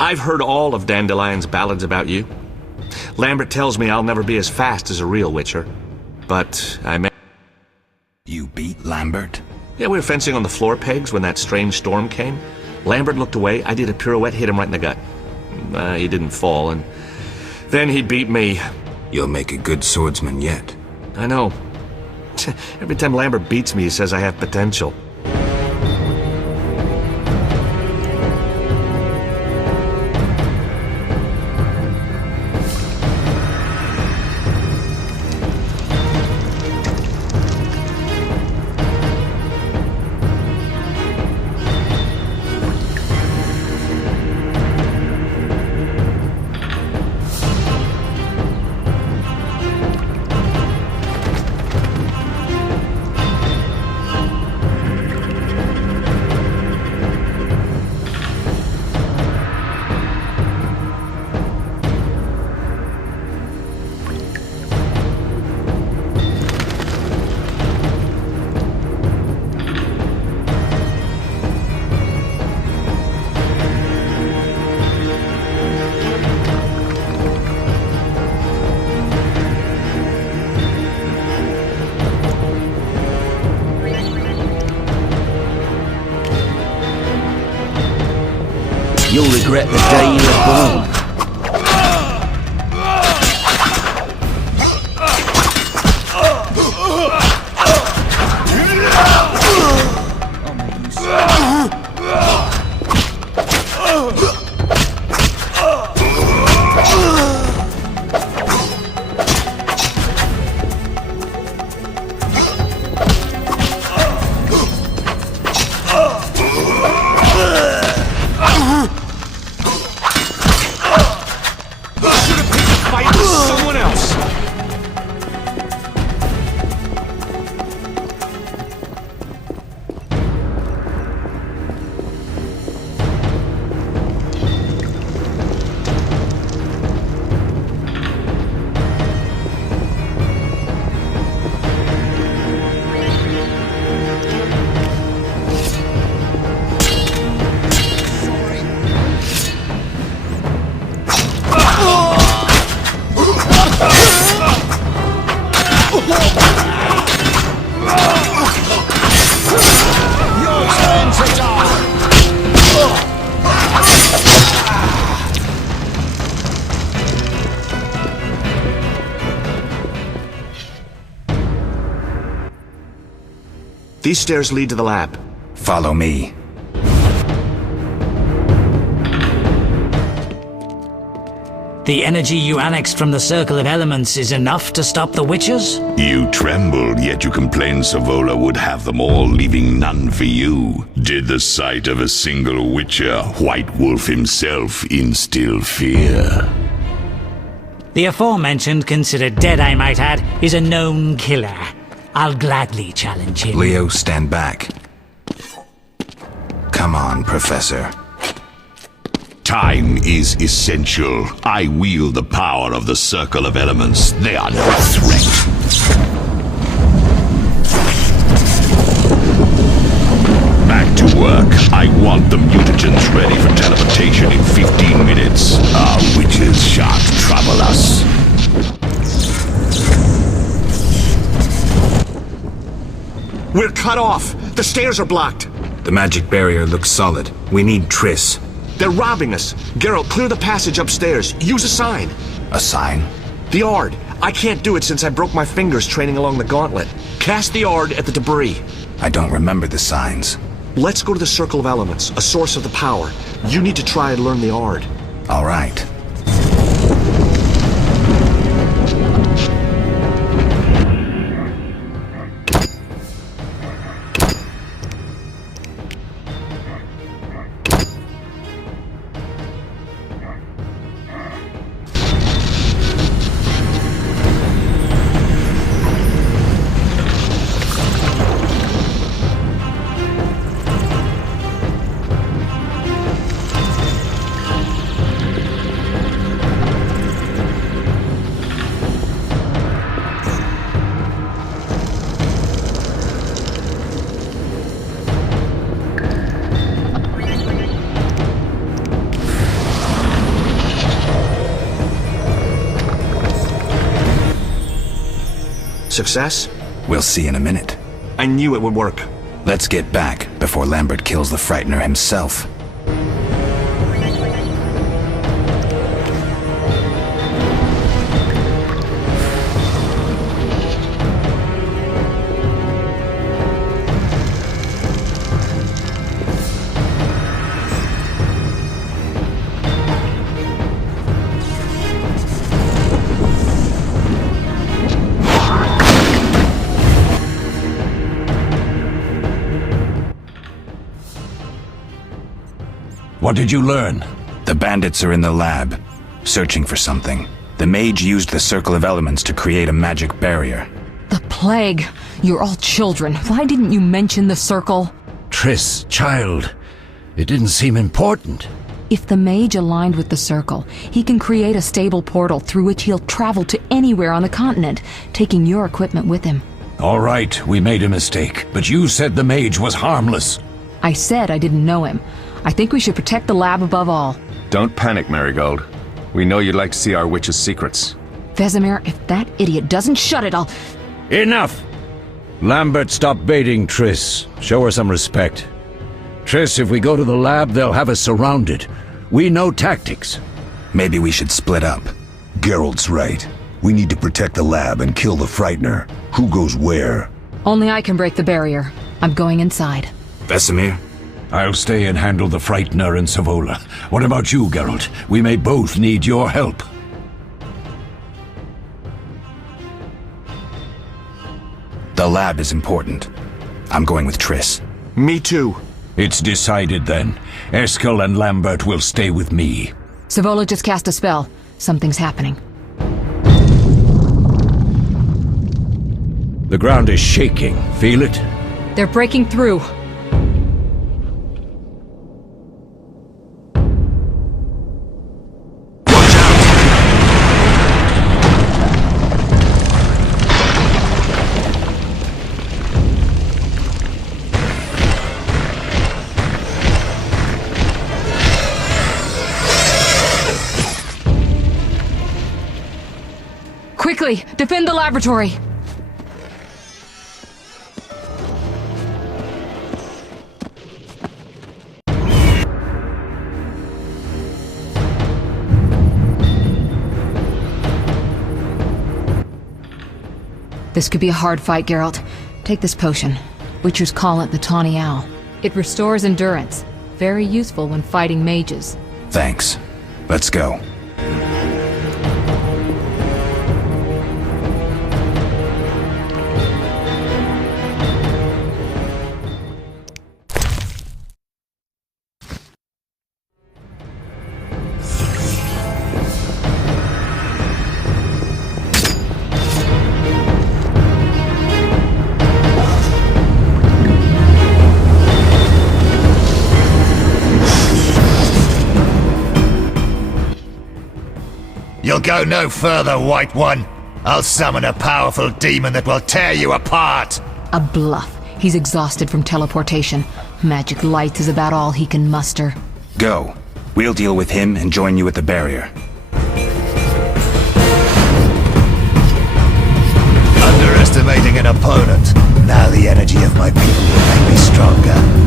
I've heard all of Dandelion's ballads about you. Lambert tells me I'll never be as fast as a real Witcher. But I may... You beat Lambert? Yeah, we were fencing on the floor pegs when that strange storm came. Lambert looked away, I did a pirouette, hit him right in the gut. He didn't fall, and then he beat me. You'll make a good swordsman yet. I know. Every time Lambert beats me, he says I have potential. You'll regret the day you were born. These stairs lead to the lab. Follow me. The energy you annexed from the Circle of Elements is enough to stop the Witchers? You trembled, yet you complained Savola would have them all, leaving none for you. Did the sight of a single Witcher, White Wolf himself, instill fear? The aforementioned, considered dead I might add, is a known killer. I'll gladly challenge him. Leo, stand back. Come on, Professor. Time is essential. I wield the power of the Circle of Elements. They are no threat. Back to work. I want the mutagens ready for teleportation in 15 minutes. Our witches shan't trouble us. We're cut off! The stairs are blocked! The magic barrier looks solid. We need Triss. They're robbing us! Geralt, clear the passage upstairs. Use a sign. A sign? The Ard. I can't do it since I broke my fingers training along the gauntlet. Cast the Ard at the debris. I don't remember the signs. Let's go to the Circle of Elements, a source of the power. You need to try and learn the Ard. All right. Success? We'll see in a minute. I knew it would work. Let's get back before Lambert kills the Frightener himself. What did you learn? The bandits are in the lab, searching for something. The mage used the Circle of Elements to create a magic barrier. The plague! You're all children. Why didn't you mention the circle? Triss, child. It didn't seem important. If the mage aligned with the circle, he can create a stable portal through which he'll travel to anywhere on the continent, taking your equipment with him. All right, we made a mistake, but you said the mage was harmless. I said I didn't know him. I think we should protect the lab above all. Don't panic, Marigold. We know you'd like to see our witch's secrets. Vesemir, if that idiot doesn't shut it, I'll... Enough! Lambert, stop baiting Triss. Show her some respect. Triss, if we go to the lab, they'll have us surrounded. We know tactics. Maybe we should split up. Geralt's right. We need to protect the lab and kill the Frightener. Who goes where? Only I can break the barrier. I'm going inside. Vesemir? I'll stay and handle the Frightener and Savola. What about you, Geralt? We may both need your help. The lab is important. I'm going with Triss. Me too. It's decided then. Eskel and Lambert will stay with me. Savola just cast a spell. Something's happening. The ground is shaking. Feel it? They're breaking through. Quickly, defend the laboratory! This could be a hard fight, Geralt. Take this potion. Witchers call it the Tawny Owl. It restores endurance. Very useful when fighting mages. Thanks. Let's go. You'll go no further, White One. I'll summon a powerful demon that will tear you apart. A bluff. He's exhausted from teleportation. Magic light is about all he can muster. Go. We'll deal with him and join you at the barrier. Underestimating an opponent. Now the energy of my people will make me stronger.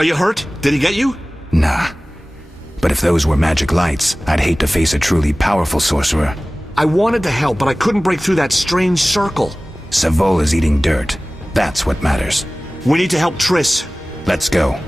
Are you hurt? Did he get you? Nah. But if those were magic lights, I'd hate to face a truly powerful sorcerer. I wanted to help, but I couldn't break through that strange circle. Savola's eating dirt. That's what matters. We need to help Triss. Let's go.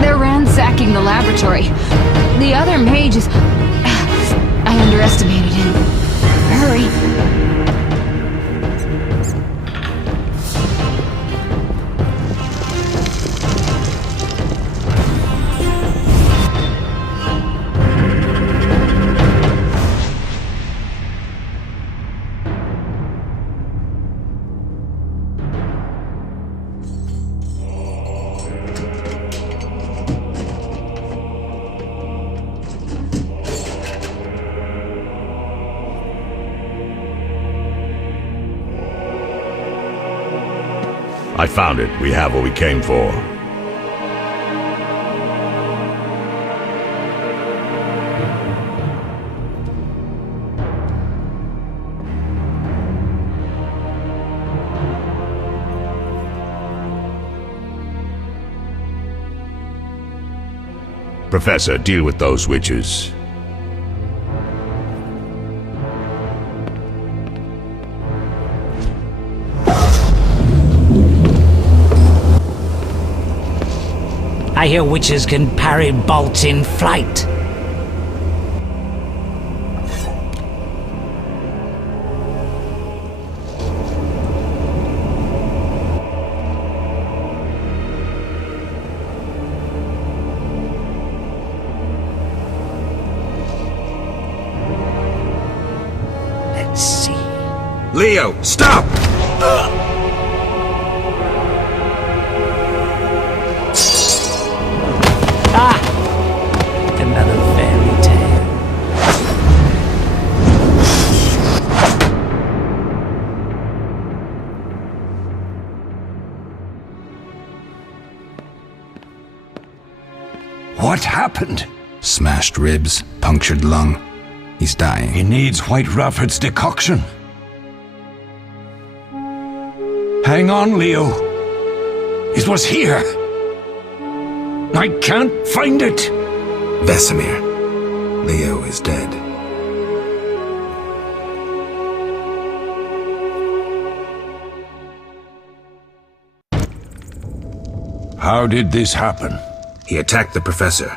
They're ransacking the laboratory. The other mage is... I underestimated him. Hurry. I found it. We have what we came for. Professor, deal with those witches. I hear witches can parry bolts in flight. Let's see. Leo, stop! Another fairy tale. What happened? Smashed ribs, punctured lung. He's dying. He needs White Rafford's decoction. Hang on, Leo. It was here. I can't find it. Vesemir. Leo is dead. How did this happen? He attacked the professor.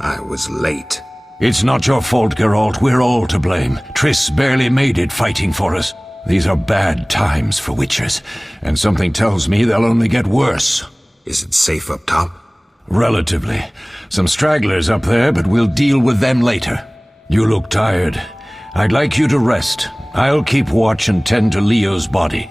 I was late. It's not your fault, Geralt. We're all to blame. Triss barely made it fighting for us. These are bad times for witchers, and something tells me they'll only get worse. Is it safe up top? Relatively. Some stragglers up there, but we'll deal with them later. You look tired. I'd like you to rest. I'll keep watch and tend to Leo's body.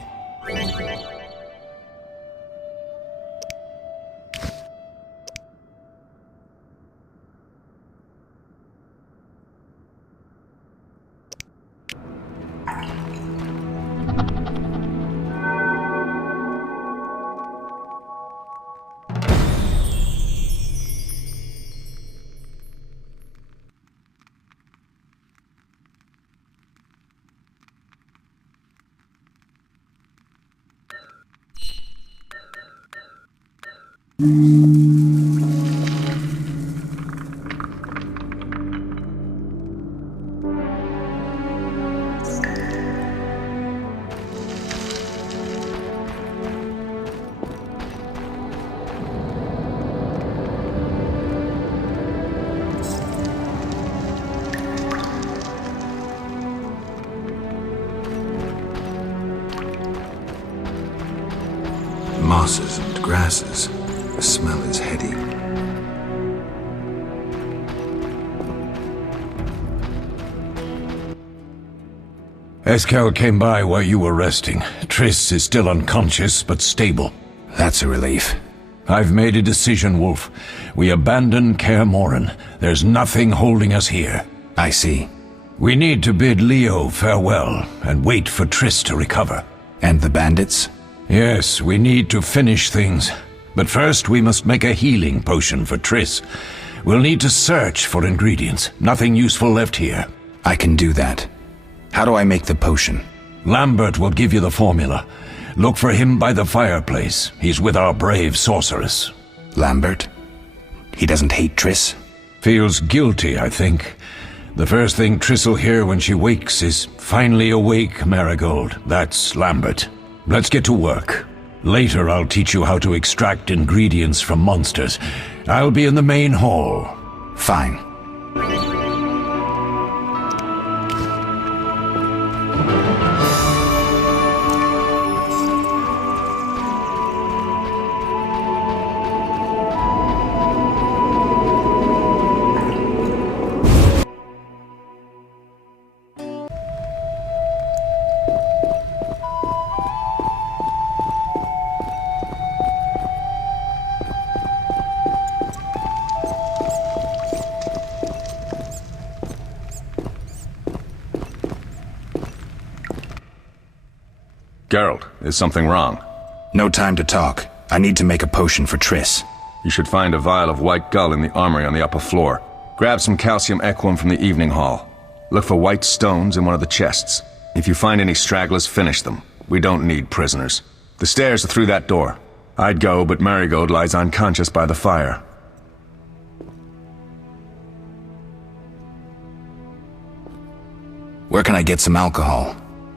Mosses and grasses. The smell is heady. Eskel came by while you were resting. Triss is still unconscious, but stable. That's a relief. I've made a decision, Wolf. We abandon Kaer Morhen. There's nothing holding us here. I see. We need to bid Leo farewell and wait for Triss to recover. And the bandits? Yes, we need to finish things. But first we must make a healing potion for Triss. We'll need to search for ingredients. Nothing useful left here. I can do that. How do I make the potion? Lambert will give you the formula. Look for him by the fireplace. He's with our brave sorceress. Lambert? He doesn't hate Triss? Feels guilty, I think. The first thing Triss will hear when she wakes is, "Finally awake, Marigold." That's Lambert. Let's get to work. Later I'll teach you how to extract ingredients from monsters. I'll be in the main hall. Fine. Geralt, is something wrong? No time to talk. I need to make a potion for Triss. You should find a vial of white gull in the armory on the upper floor. Grab some calcium equum from the evening hall. Look for white stones in one of the chests. If you find any stragglers, finish them. We don't need prisoners. The stairs are through that door. I'd go, but Marigold lies unconscious by the fire. Where can I get some alcohol?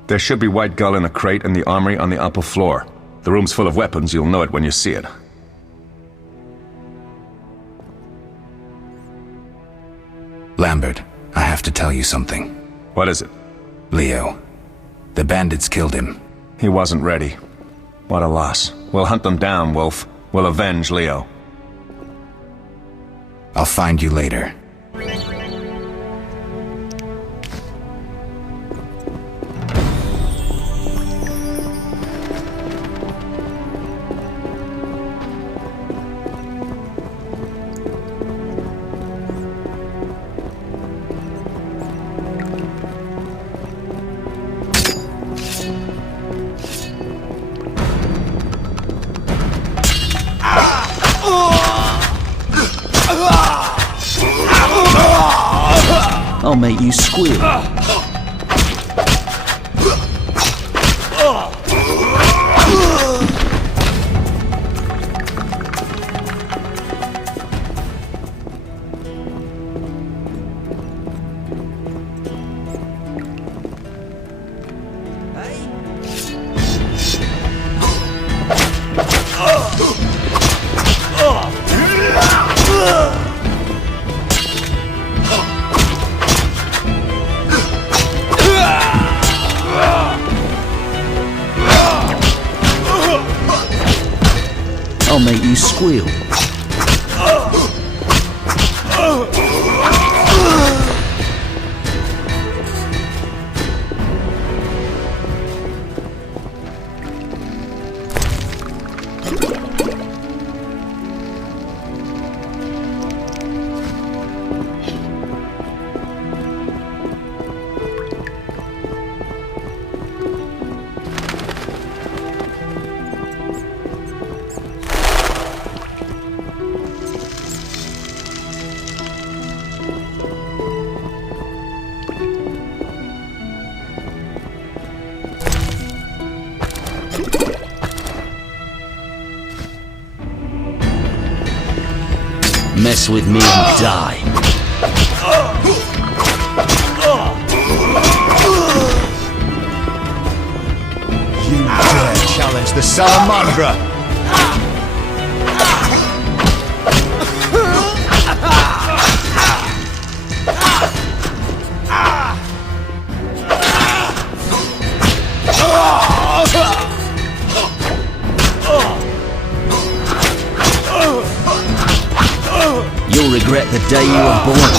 There should be white gull in a crate in the armory on the upper floor. The room's full of weapons, you'll know it when you see it. Lambert, I have to tell you something. What is it? Leo. The bandits killed him. He wasn't ready. What a loss. We'll hunt them down, Wolf. We'll avenge Leo. I'll find you later. I'll make you squeal. I'll make you squeal. Mess with me and die. You dare challenge the Salamandra! You'll regret the day you were born.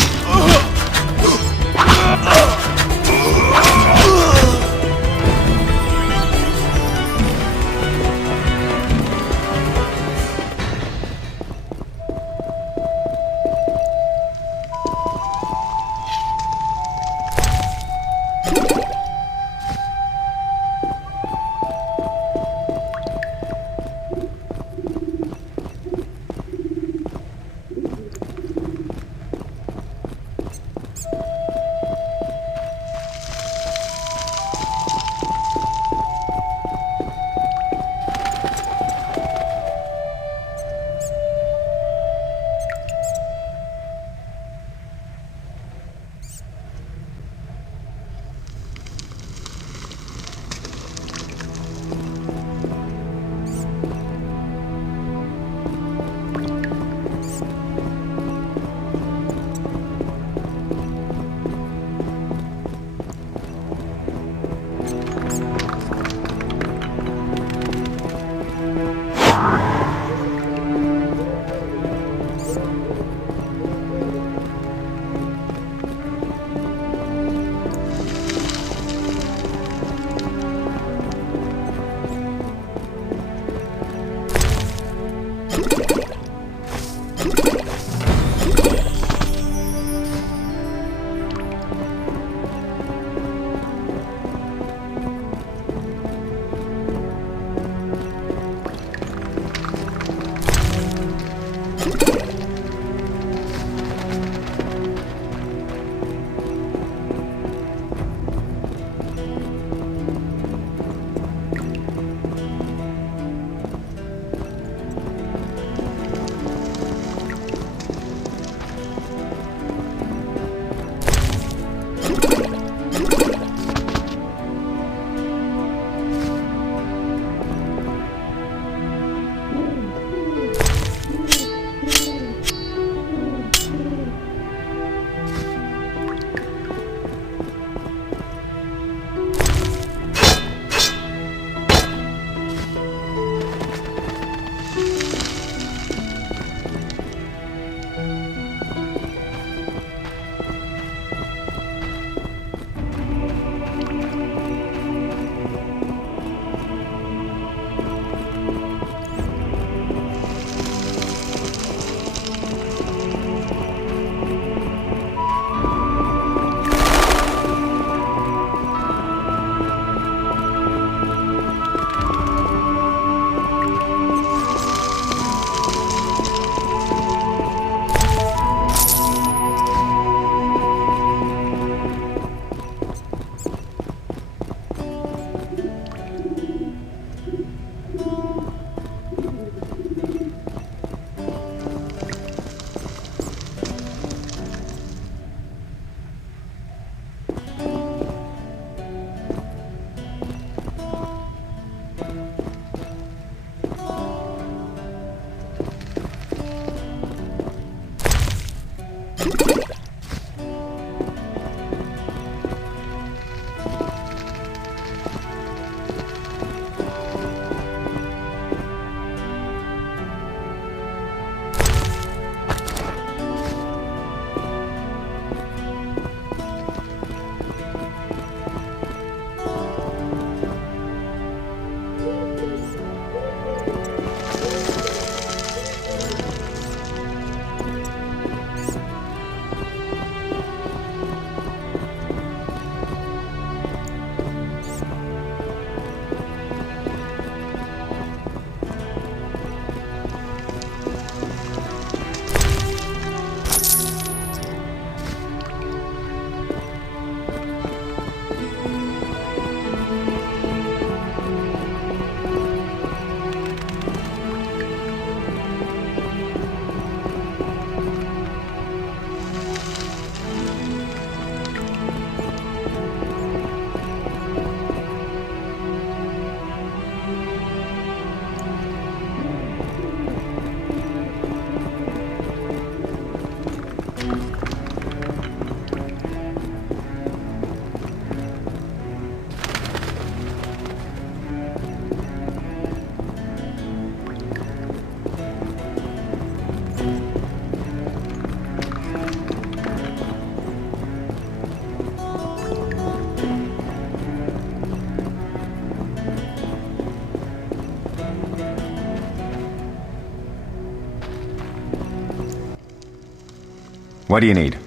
What do you need?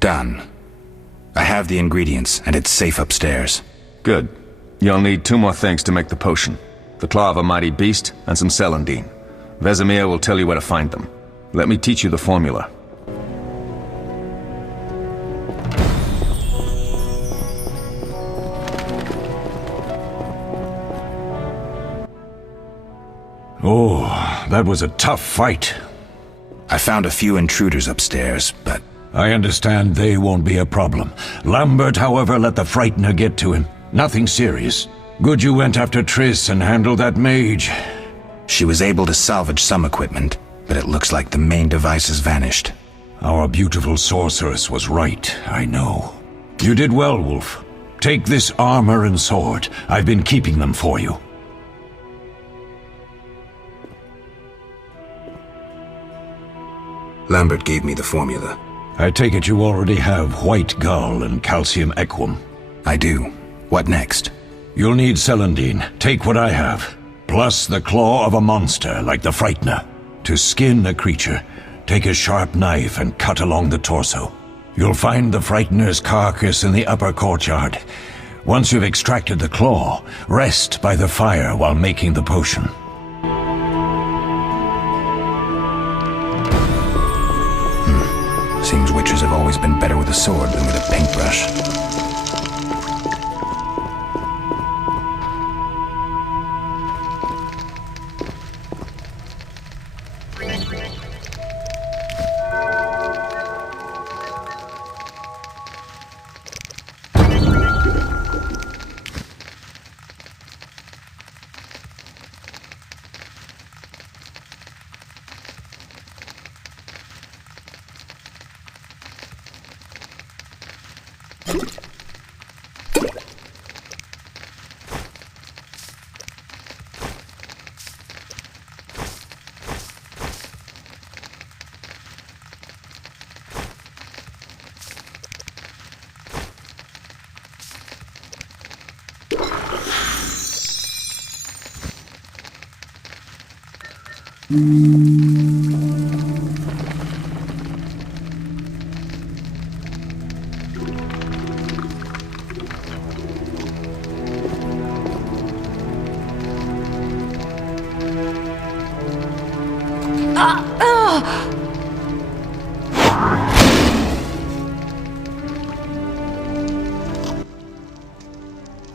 Done. I have the ingredients, and it's safe upstairs. Good. You'll need 2 more things to make the potion. The claw of a mighty beast, and some celandine. Vesemir will tell you where to find them. Let me teach you the formula. Oh, that was a tough fight. I found a few intruders upstairs, but I understand they won't be a problem. Lambert, however, let the Frightener get to him. Nothing serious. Good you went after Triss and handled that mage. she was able to salvage some equipment, but it looks like the main device has vanished. Our beautiful sorceress was right, I know. You did well, Wolf. Take this armor and sword. I've been keeping them for you. Lambert gave me the formula. I take it you already have White Gull and Calcium Equum. I do. What next? You'll need Celandine. Take what I have. Plus the claw of a monster like the Frightener. To skin a creature, take a sharp knife and cut along the torso. You'll find the Frightener's carcass in the upper courtyard. Once you've extracted the claw, rest by the fire while making the potion. Seems witches have always been better with a sword than with a paintbrush.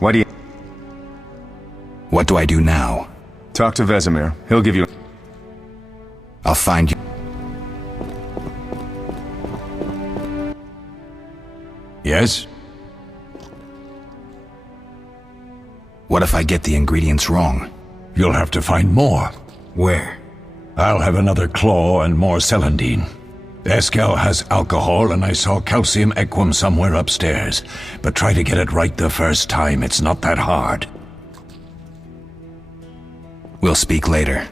What do you... What do I do now? Talk to Vesemir. He'll give you... I'll find you. Yes? What if I get the ingredients wrong? You'll have to find more. Where? I'll have another claw and more celandine. Eskel has alcohol, and I saw calcium equum somewhere upstairs. But try to get it right the first time. It's not that hard. We'll speak later.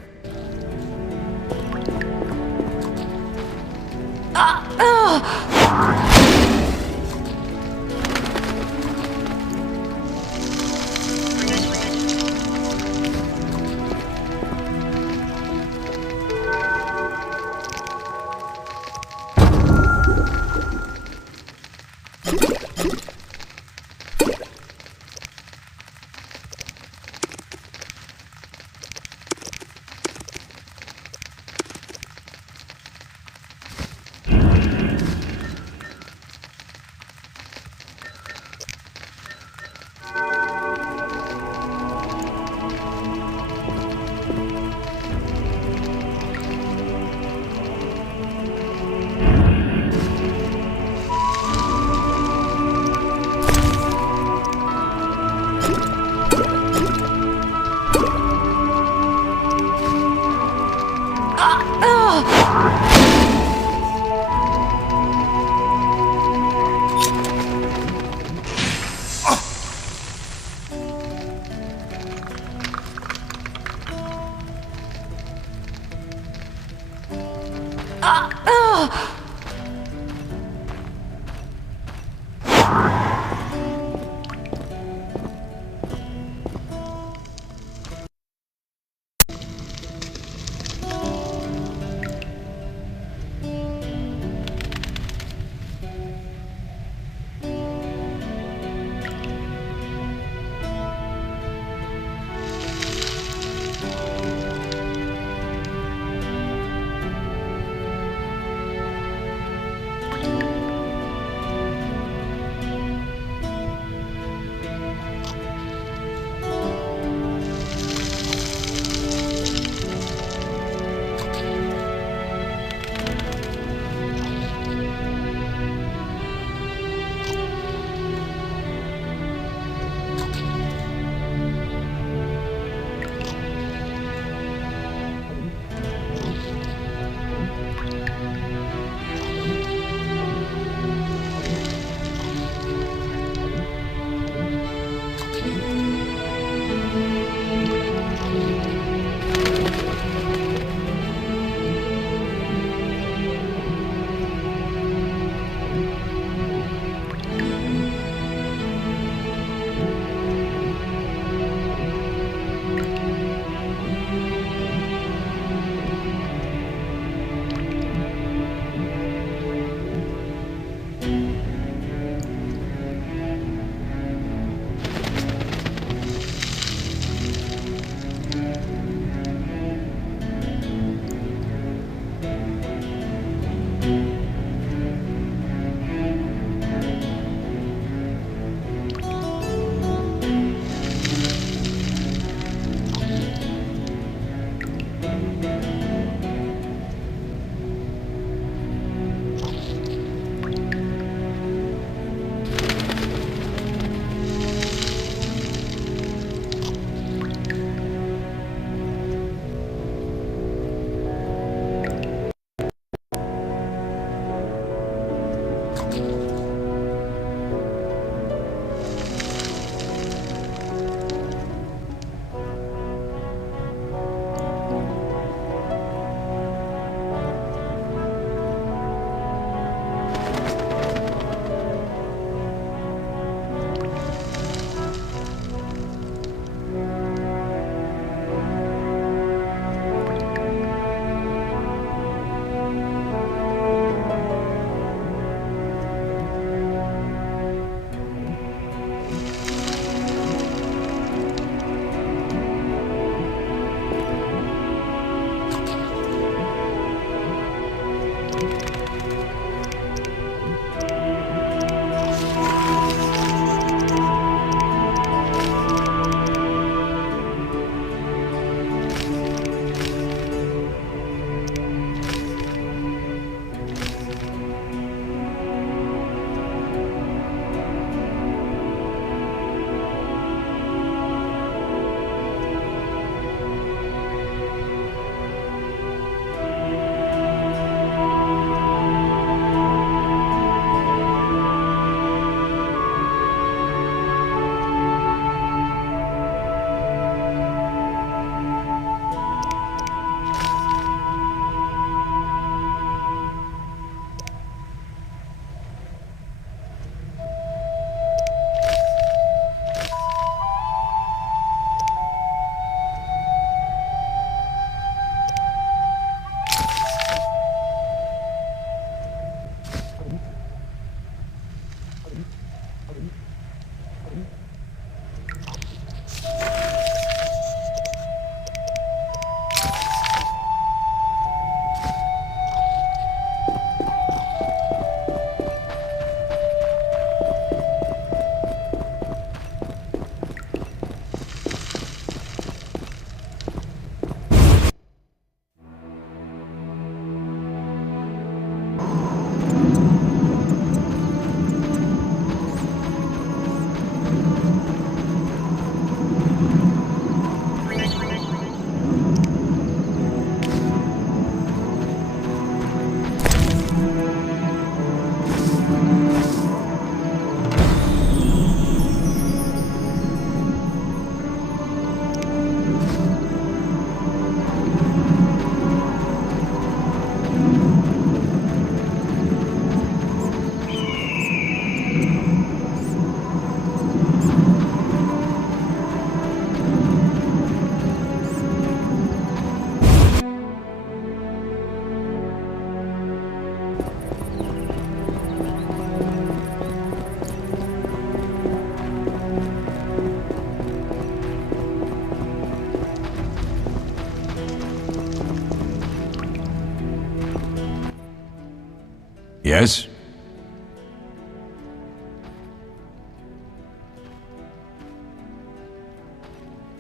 Yes?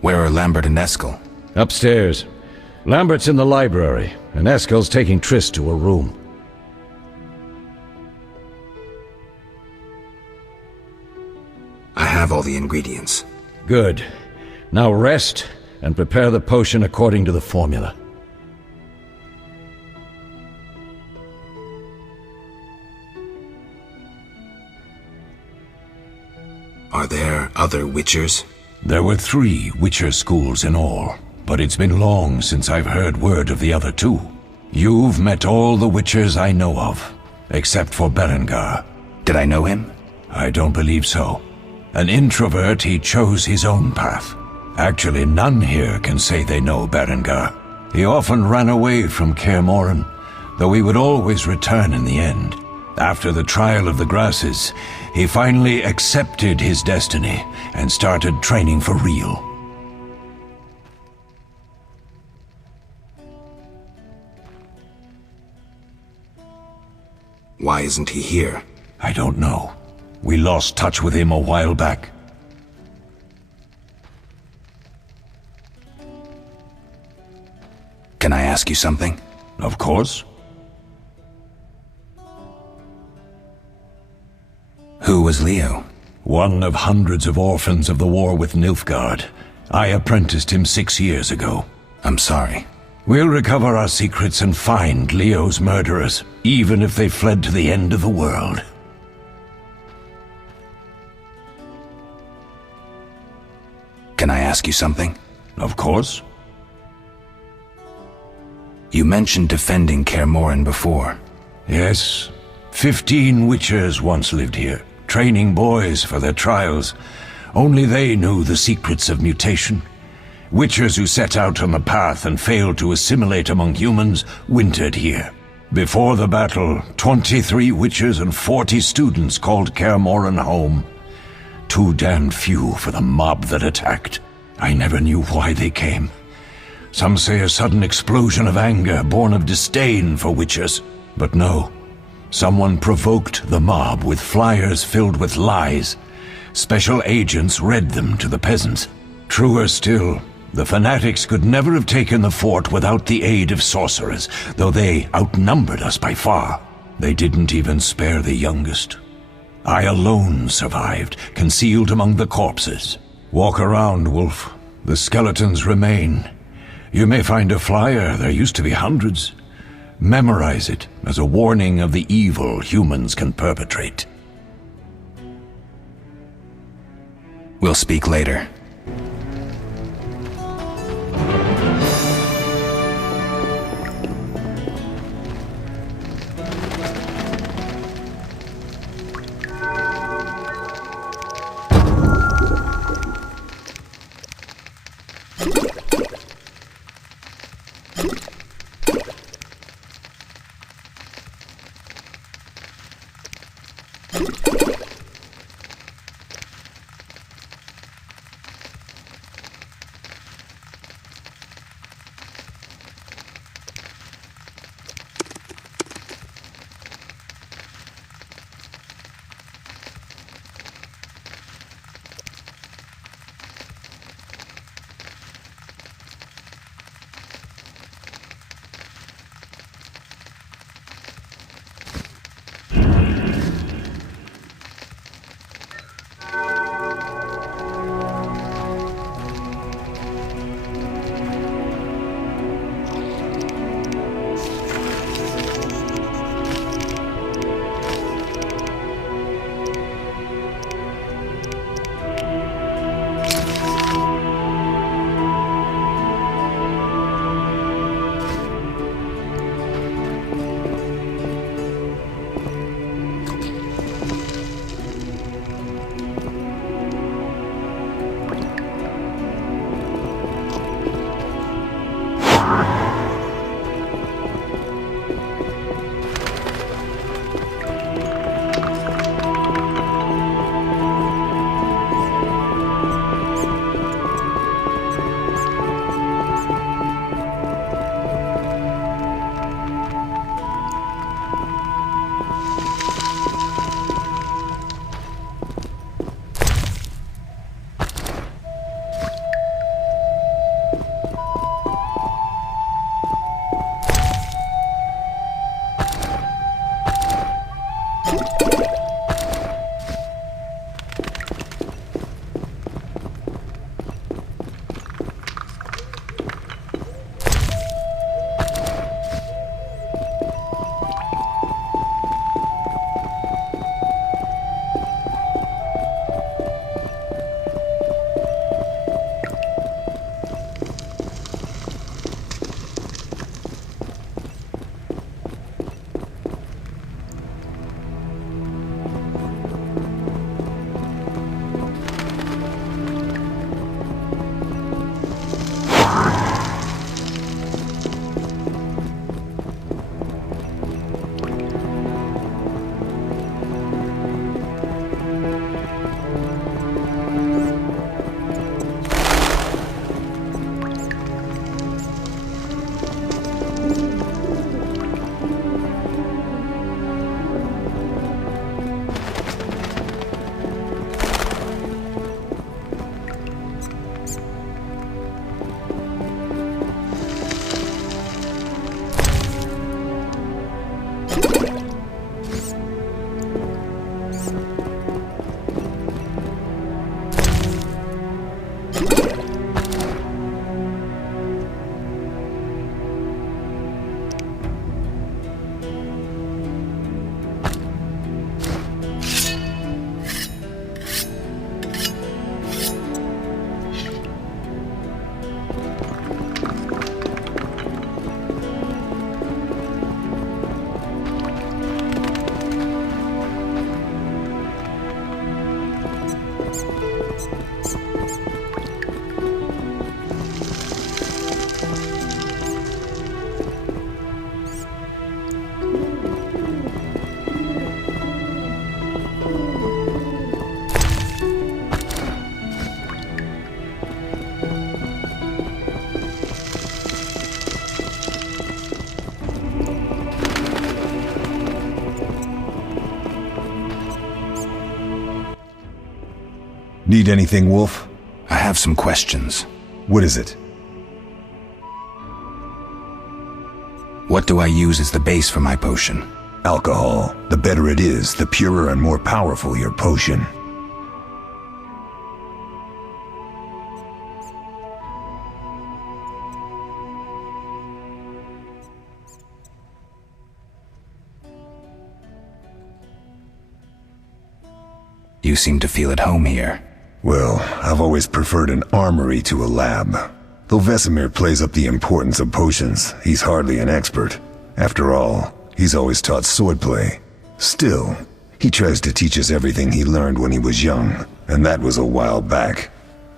Where are Lambert and Eskel? Upstairs. Lambert's in the library, and Eskel's taking Triss to her room. I have all the ingredients. Good. Now rest, and prepare the potion according to the formula. Are there other Witchers? There were 3 Witcher schools in all, but it's been long since I've heard word of the other 2. You've met all the Witchers I know of, except for Berengar. Did I know him? I don't believe so. An introvert, he chose his own path. Actually, none here can say they know Berengar. He often ran away from Kaer Morhen, though he would always return in the end. After the trial of the grasses, he finally accepted his destiny and started training for real. Why isn't he here? I don't know. We lost touch with him a while back. Can I ask you something? Of course. Who was Leo? One of hundreds of orphans of the war with Nilfgaard. I apprenticed him 6 years ago. I'm sorry. We'll recover our secrets and find Leo's murderers, even if they fled to the end of the world. Can I ask you something? Of course. You mentioned defending Kaer Morhen before. Yes. 15 Witchers once lived here, training boys for their trials. Only they knew the secrets of mutation. Witchers who set out on the path and failed to assimilate among humans wintered here. Before the battle, 23 Witchers and 40 students called Kaer Morhen home. Too damned few for the mob that attacked. I never knew why they came. Some say a sudden explosion of anger born of disdain for Witchers. But no. Someone provoked the mob with flyers filled with lies. Special agents read them to the peasants. Truer still, the fanatics could never have taken the fort without the aid of sorcerers, though they outnumbered us by far. They didn't even spare the youngest. I alone survived, concealed among the corpses. Walk around, Wolf. The skeletons remain. You may find a flyer, there used to be hundreds. Memorize it as a warning of the evil humans can perpetrate. We'll speak later. Need anything, Wolf? I have some questions. What is it? What do I use as the base for my potion? Alcohol. The better it is, the purer and more powerful your potion. You seem to feel at home here. Well, I've always preferred an armory to a lab. Though Vesemir plays up the importance of potions, he's hardly an expert. After all, he's always taught swordplay. Still, he tries to teach us everything he learned when he was young, and that was a while back.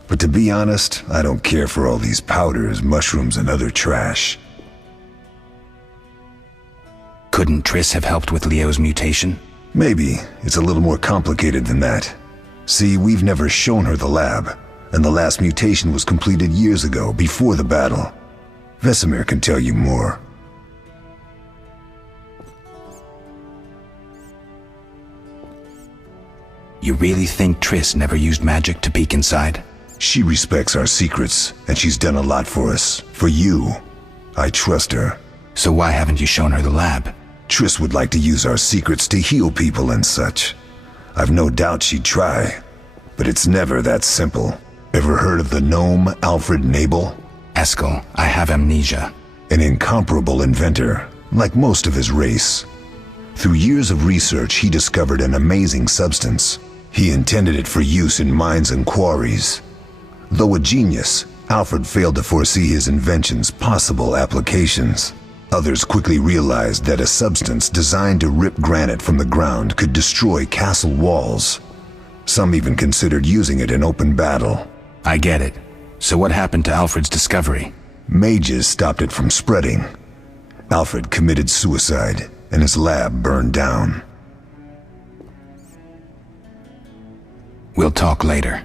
But to be honest, I don't care for all these powders, mushrooms, and other trash. Couldn't Triss have helped with Leo's mutation? Maybe. It's a little more complicated than that. See, we've never shown her the lab, and the last mutation was completed years ago, before the battle. Vesemir can tell you more. You really think Triss never used magic to peek inside? She respects our secrets, and she's done a lot for us. For you. I trust her. So why haven't you shown her the lab? Triss would like to use our secrets to heal people and such. I've no doubt she'd try, but it's never that simple. Ever heard of the gnome Alfred Nabel? Eskel, I have amnesia. An incomparable inventor, like most of his race. Through years of research, he discovered an amazing substance. He intended it for use in mines and quarries. Though a genius, Alfred failed to foresee his invention's possible applications. Others quickly realized that a substance designed to rip granite from the ground could destroy castle walls. Some even considered using it in open battle. I get it. So what happened to Alfred's discovery? Mages stopped it from spreading. Alfred committed suicide, and his lab burned down. We'll talk later.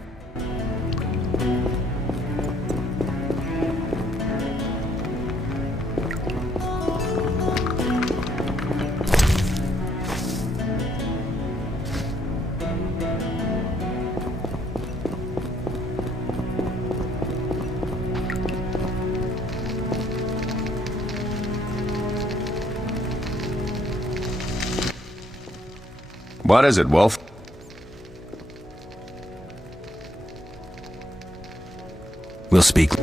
What is it, Wolf? We'll speak.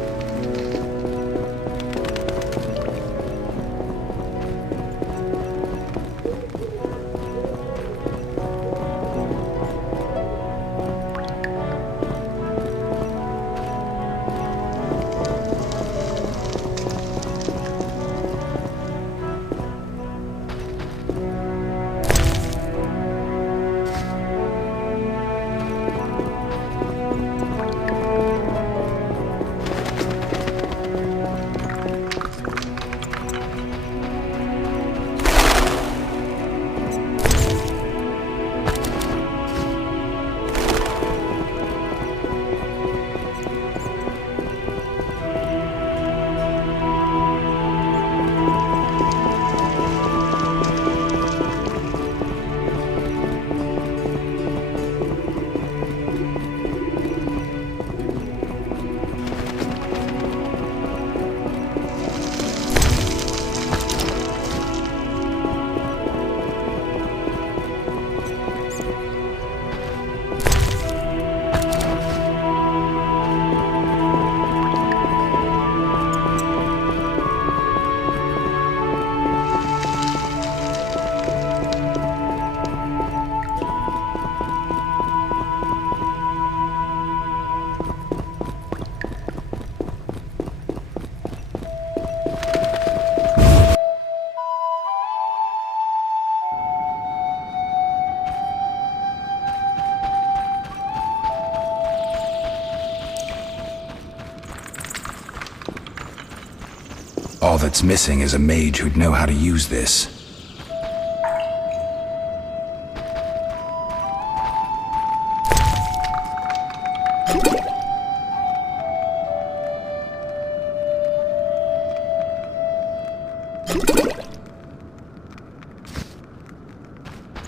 All that's missing is a mage who'd know how to use this.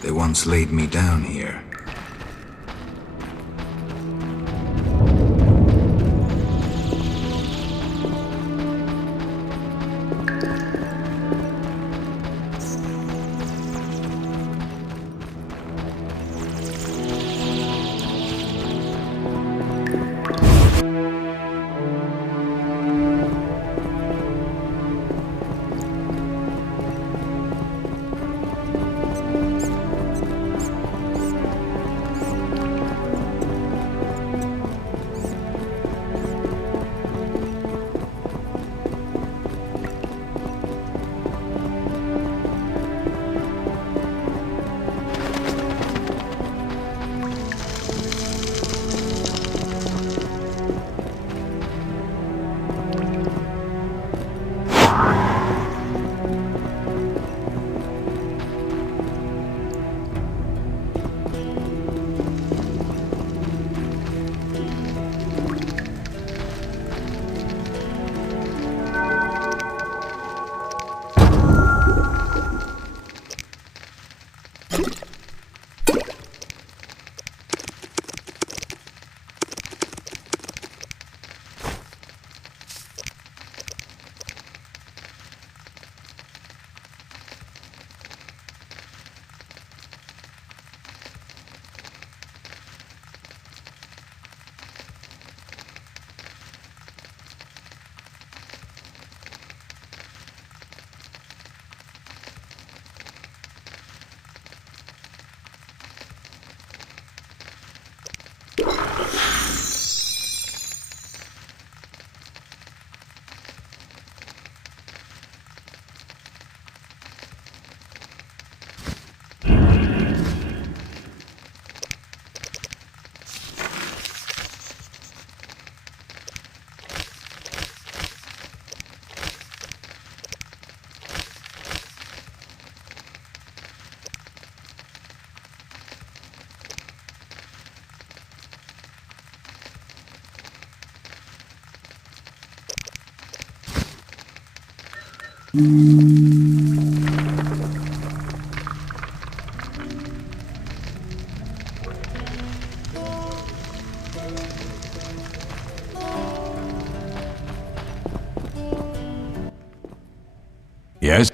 They once laid me down here. Yes?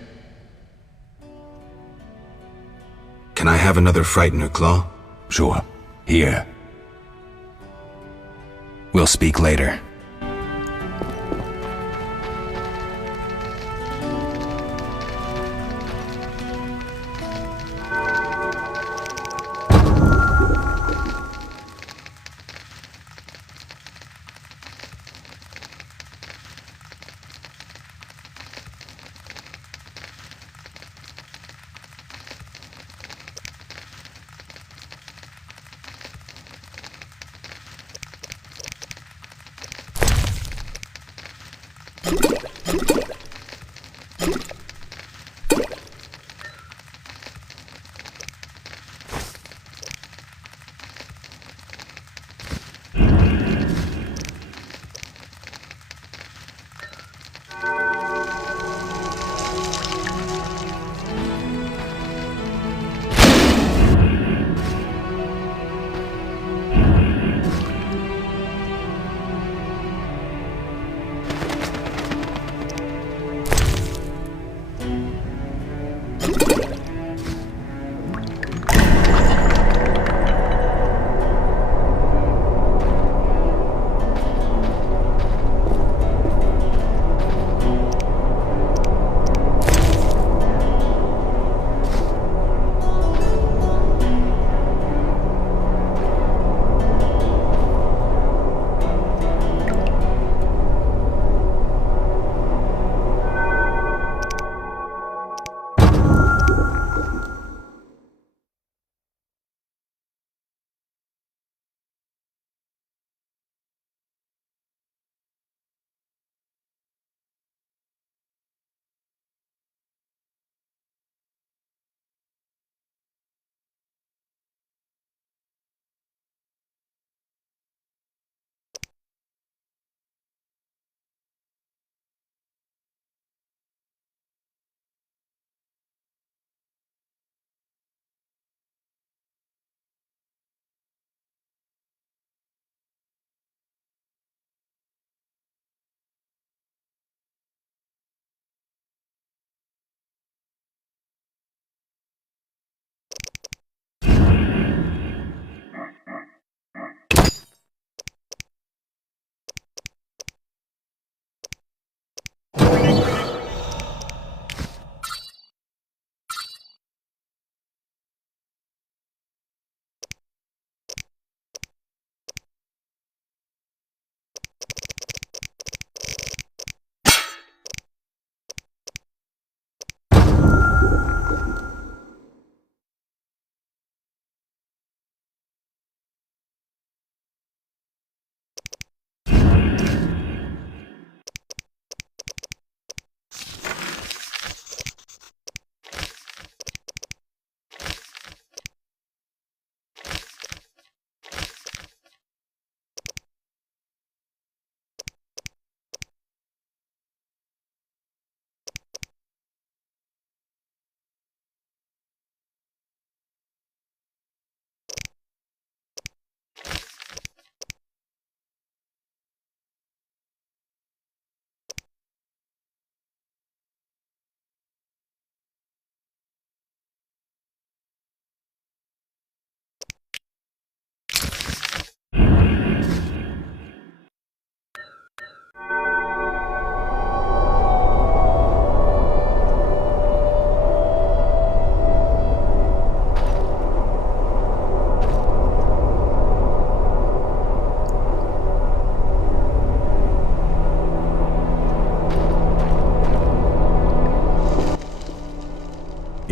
Can I have another Frightener Claw? Sure. Here. We'll speak later.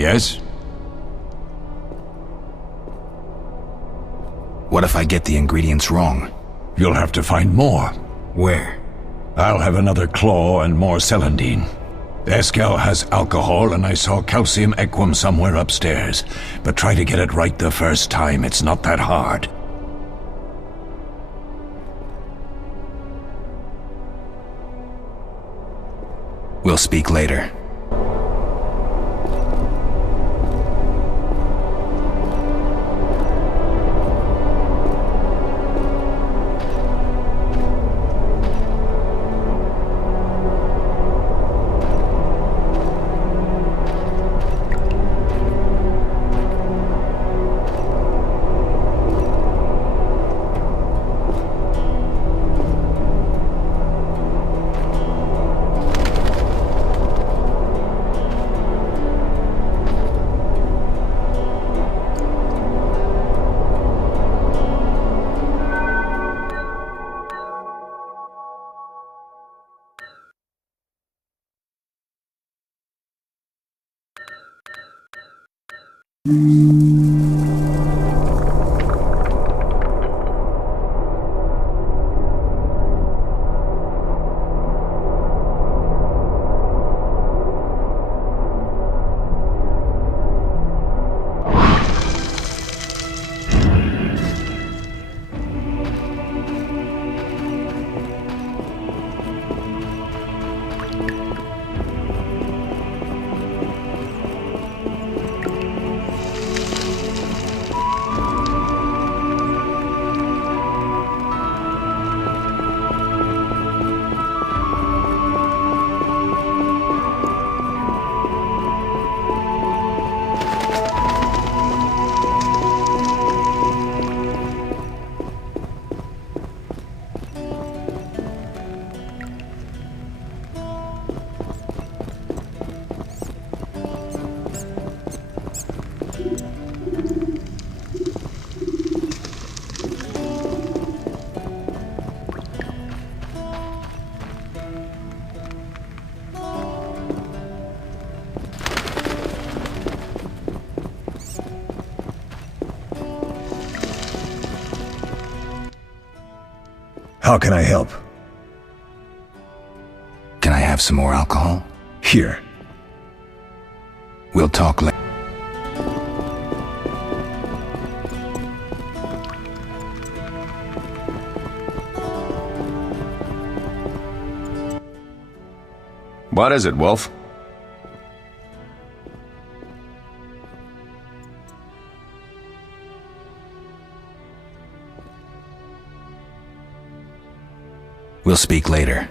Yes? What if I get the ingredients wrong? You'll have to find more. Where? I'll have another claw and more celandine. Eskel has alcohol, and I saw calcium equum somewhere upstairs. But try to get it right the first time. It's not that hard. We'll speak later. How can I help? Can I have some more alcohol? Here. We'll talk later. What is it, Wolf? We'll speak later.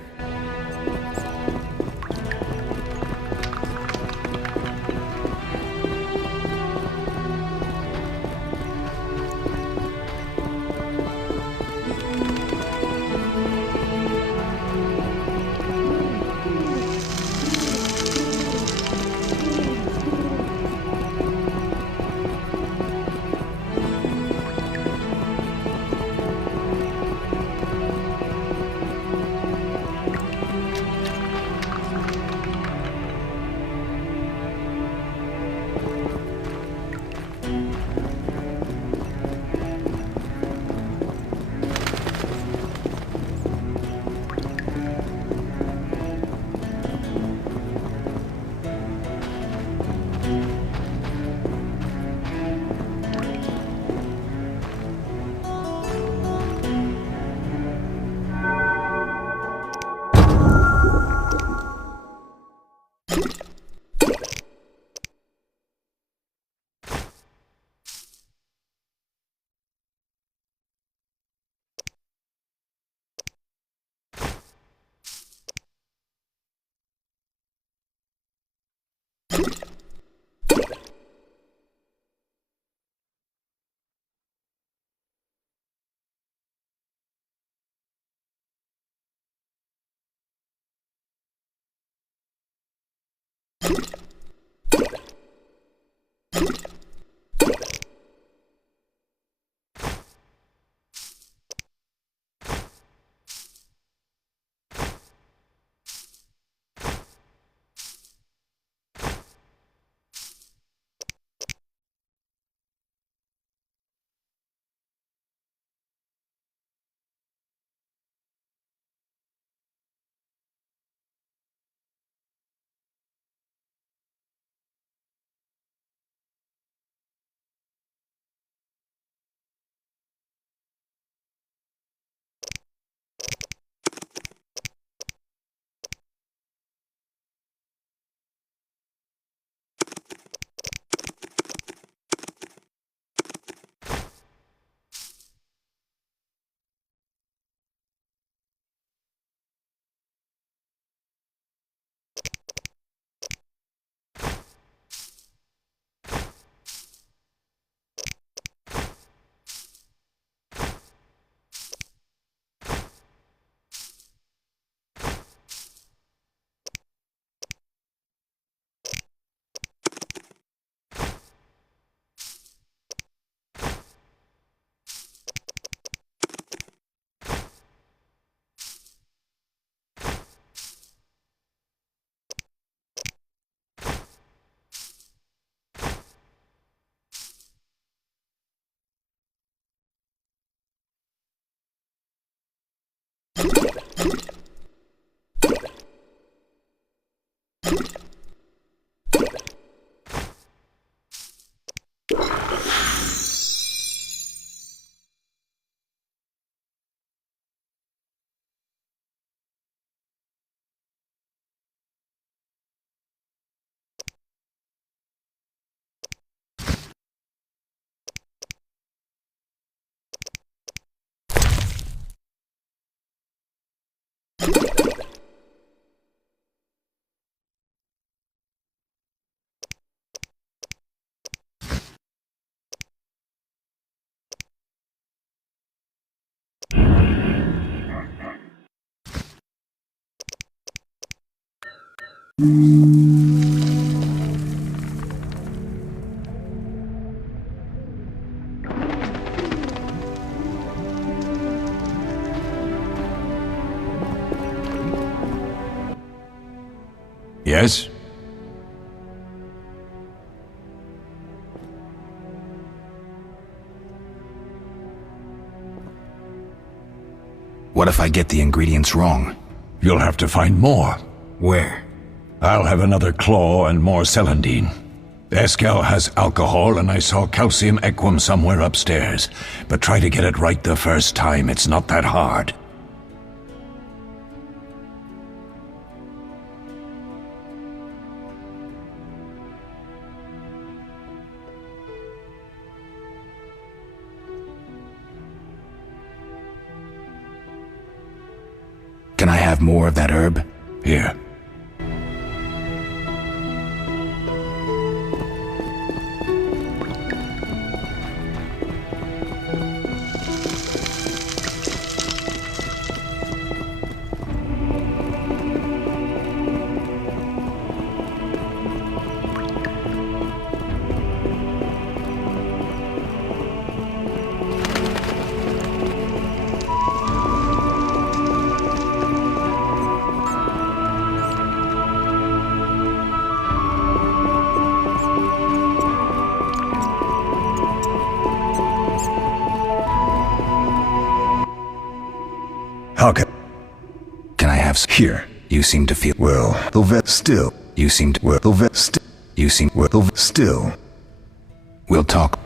Yes? What if I get the ingredients wrong? You'll have to find more. Where? I'll have another claw and more celandine. Eskel has alcohol, and I saw calcium equum somewhere upstairs. But try to get it right the first time. It's not that hard. Can I have more of that herb? Here. How can... Can I have Here. You seem to feel... Well, the vet still. You seem to... Well, the vet still. You seem... Well, the vet still. We'll talk.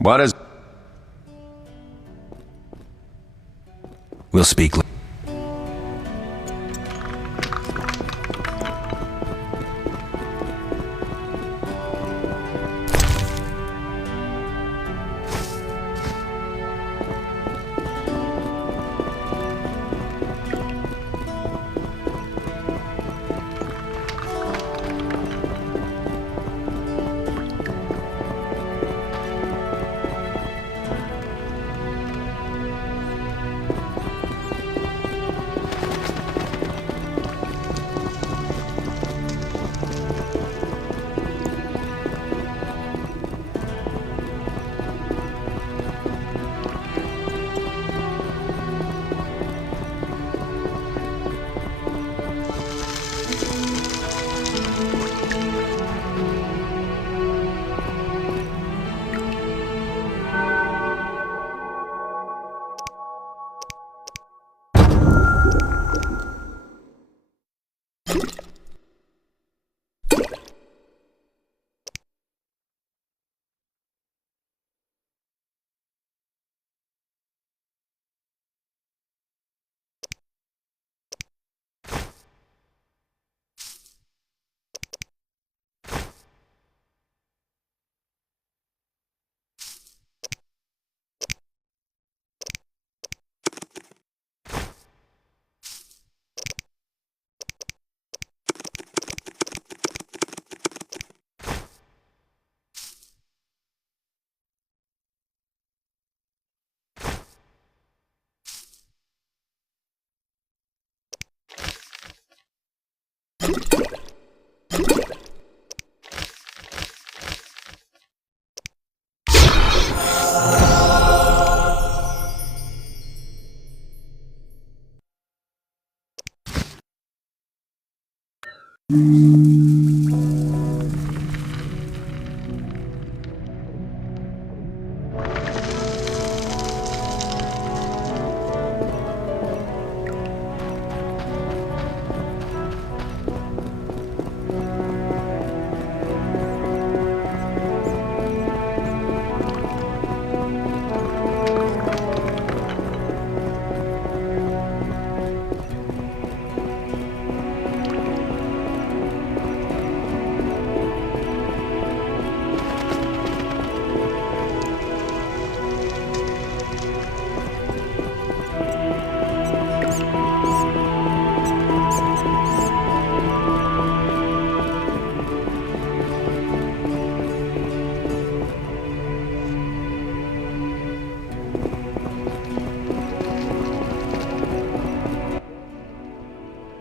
What is... We'll speak.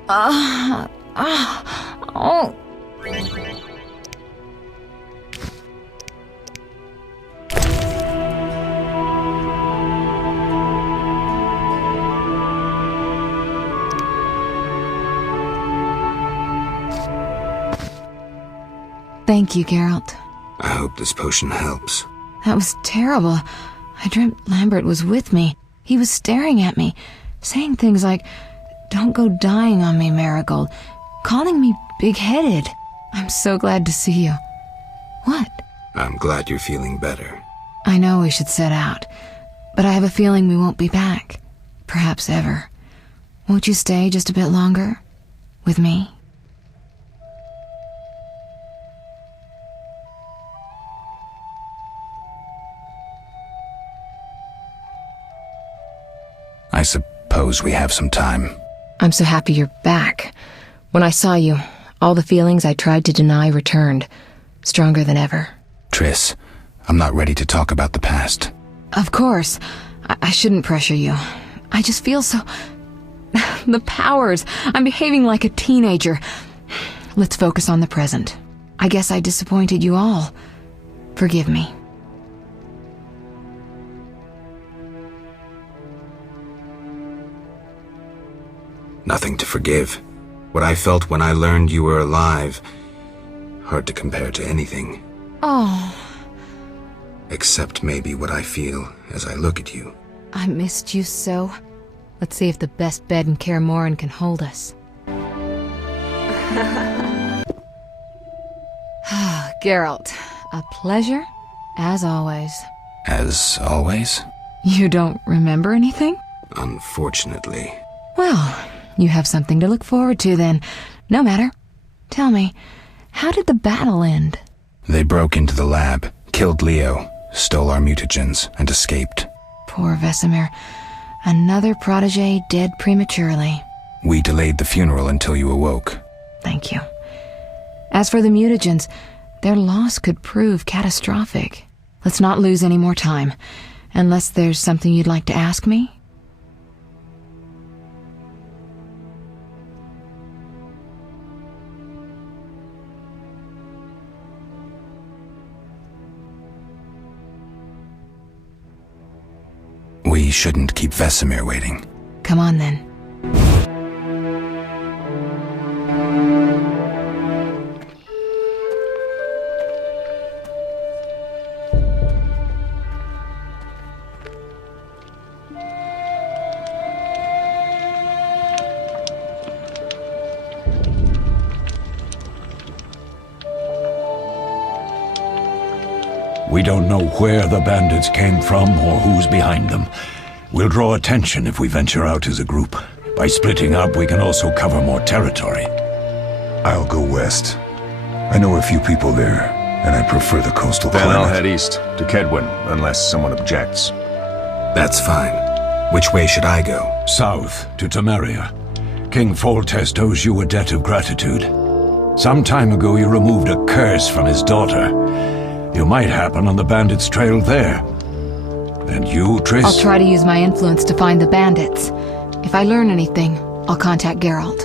Oh. Thank you, Geralt. I hope this potion helps. That was terrible. I dreamt Lambert was with me. He was staring at me, saying things like, "Don't go dying on me, Marigold," calling me big-headed. I'm so glad to see you. What? I'm glad you're feeling better. I know we should set out, but I have a feeling we won't be back. Perhaps ever. Won't you stay just a bit longer? With me? I suppose we have some time. I'm so happy you're back. When I saw you, all the feelings I tried to deny returned, stronger than ever. Triss, I'm not ready to talk about the past. Of course. I shouldn't pressure you. I just feel so... the powers. I'm behaving like a teenager. Let's focus on the present. I guess I disappointed you all. Forgive me. Nothing to forgive. What I felt when I learned you were alive, hard to compare to anything. Oh, Except maybe what I feel as I look at you. I missed you so. Let's see if the best bed in Kaer Morhen can hold us. Geralt, a pleasure, as always. As always? You don't remember anything? Unfortunately. Well, you have something to look forward to then. No matter. Tell me, how did the battle end? They broke into the lab, killed Leo, stole our mutagens, and escaped. Poor Vesemir. Another protege dead prematurely. We delayed the funeral until you awoke. Thank you. As for the mutagens, their loss could prove catastrophic. Let's not lose any more time. Unless there's something you'd like to ask me? We shouldn't keep Vesemir waiting. Come on then. We don't know where the bandits came from or who's behind them. We'll draw attention if we venture out as a group. By splitting up, we can also cover more territory. I'll go west. I know a few people there, and I prefer the coastal Then climate. I'll head east, to Kedwin, unless someone objects. That's fine. Which way should I go? South, to Temeria. King Foltest owes you a debt of gratitude. Some time ago you removed a curse from his daughter. You might happen on the bandits' trail there. And you, Triss? I'll try to use my influence to find the bandits. If I learn anything, I'll contact Geralt.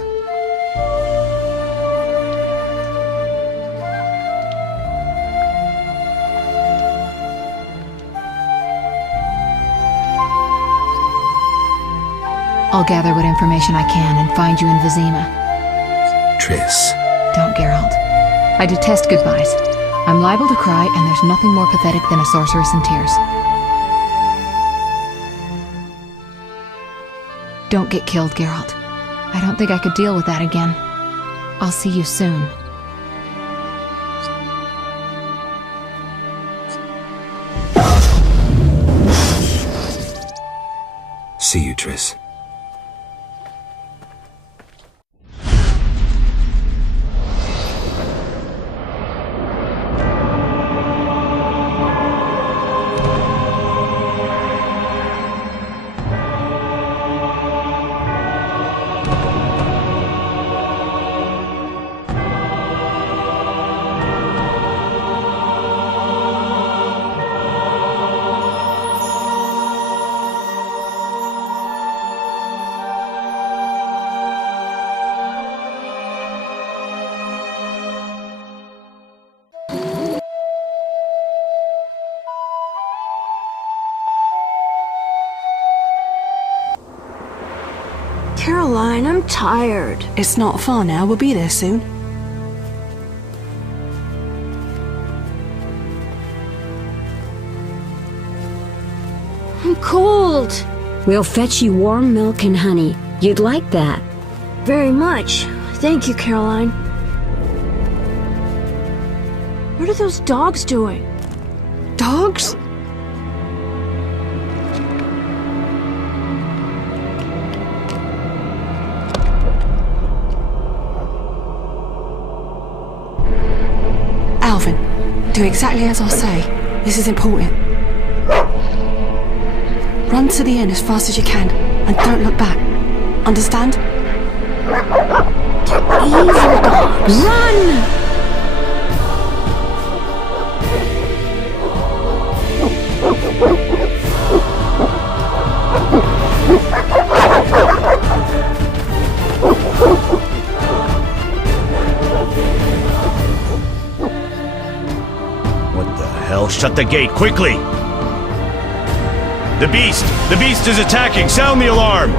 I'll gather what information I can and find you in Vizima. Triss. Don't, Geralt. I detest goodbyes. I'm liable to cry, and there's nothing more pathetic than a sorceress in tears. Don't get killed, Geralt. I don't think I could deal with that again. I'll see you soon. See you, Triss. Caroline, I'm tired. It's not far now. We'll be there soon. I'm cold. We'll fetch you warm milk and honey. You'd like that. Very much. Thank you, Caroline. What are those dogs doing? Dogs? Alvin, do exactly as I say. This is important. Run to the inn as fast as you can, and don't look back. Understand? Evil dogs. Run! What the hell? Shut the gate, quickly! The beast! The beast is attacking! Sound the alarm!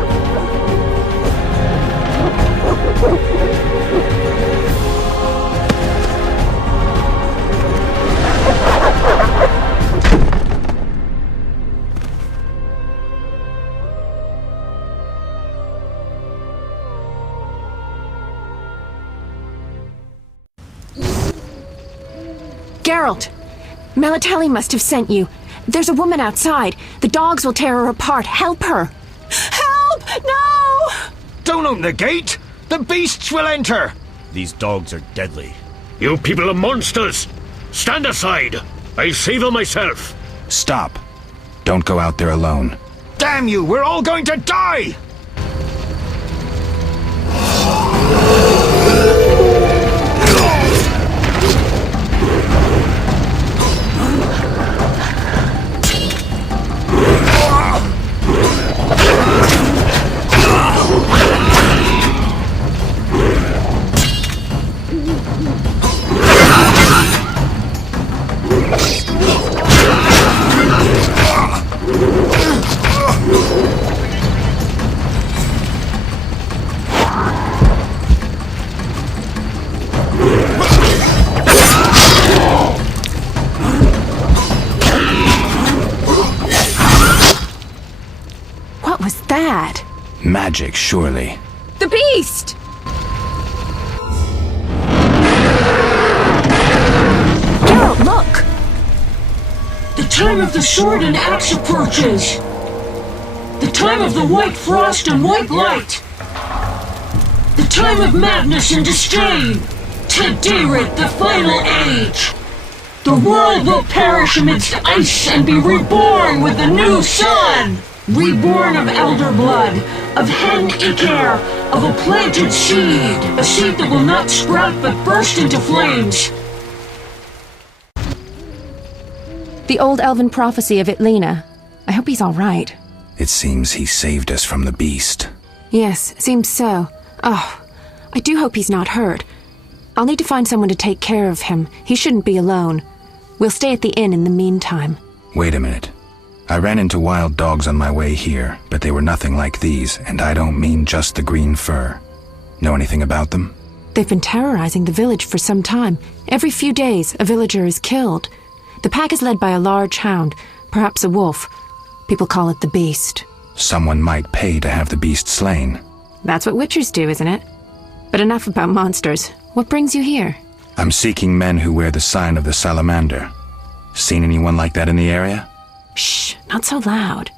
Geralt! Melitele must have sent you. There's a woman outside. The dogs will tear her apart. Help her! Help! No! Don't open the gate! The beasts will enter! These dogs are deadly. You people are monsters! Stand aside! I'll save them myself! Stop. Don't go out there alone. Damn you! We're all going to die! What was that? Magic, surely. The beast! Geralt, look! The time of the sword and axe approaches. The time of the white frost and white light. The time of madness and disdain. Tedirith, the final age. The world will perish amidst ice and be reborn with the new sun. Reborn of elder blood, of hen Icair, of a planted seed. A seed that will not sprout but burst into flames. The old elven prophecy of Itlena. I hope he's all right. It seems he saved us from the beast. Yes, seems so. Oh, I do hope he's not hurt. I'll need to find someone to take care of him. He shouldn't be alone. We'll stay at the inn in the meantime. Wait a minute. I ran into wild dogs on my way here, but they were nothing like these, and I don't mean just the green fur. Know anything about them? They've been terrorizing the village for some time. Every few days, a villager is killed. The pack is led by a large hound, perhaps a wolf. People call it the Beast. Someone might pay to have the beast slain. That's what witchers do, isn't it? But enough about monsters. What brings you here? I'm seeking men who wear the sign of the salamander. Seen anyone like that in the area? Shh, not so loud.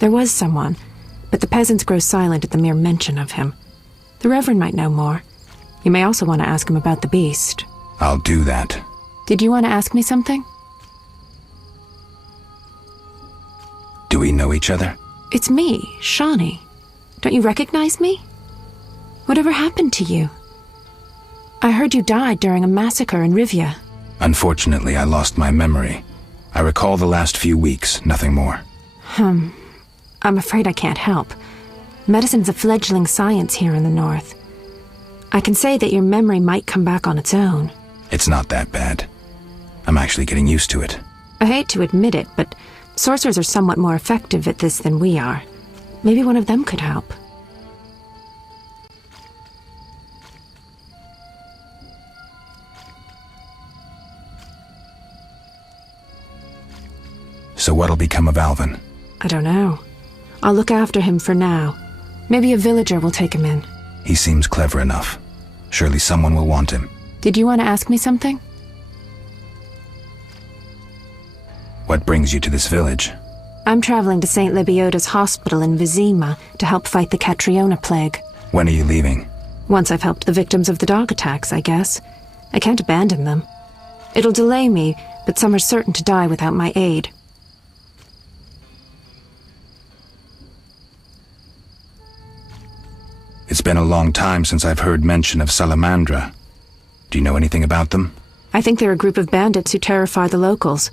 There was someone, but the peasants grow silent at the mere mention of him. The Reverend might know more. You may also want to ask him about the beast. I'll do that. Did you want to ask me something? Do we know each other? It's me, Shani. Don't you recognize me? Whatever happened to you? I heard you died during a massacre in Rivia. Unfortunately, I lost my memory. I recall the last few weeks, nothing more. I'm afraid I can't help. Medicine's a fledgling science here in the north. I can say that your memory might come back on its own. It's not that bad. I'm actually getting used to it. I hate to admit it, but sorcerers are somewhat more effective at this than we are. Maybe one of them could help. So what'll become of Alvin? I don't know. I'll look after him for now. Maybe a villager will take him in. He seems clever enough. Surely someone will want him. Did you want to ask me something? What brings you to this village? I'm traveling to St. Lebioda's hospital in Vizima to help fight the Catriona plague. When are you leaving? Once I've helped the victims of the dog attacks, I guess. I can't abandon them. It'll delay me, but some are certain to die without my aid. It's been a long time since I've heard mention of Salamandra. Do you know anything about them? I think they're a group of bandits who terrify the locals.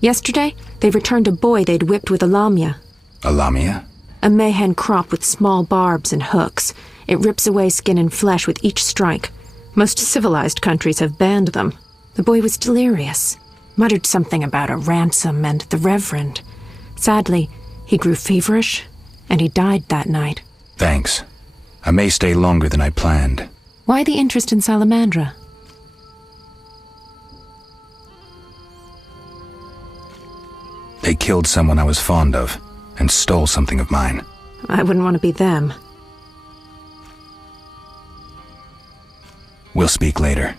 Yesterday, they returned a boy they'd whipped with a lamia. A lamia? A mayhen crop with small barbs and hooks. It rips away skin and flesh with each strike. Most civilized countries have banned them. The boy was delirious. Muttered something about a ransom and the Reverend. Sadly, he grew feverish, and he died that night. Thanks. I may stay longer than I planned. Why the interest in Salamandra? They killed someone I was fond of, and stole something of mine. I wouldn't want to be them. We'll speak later.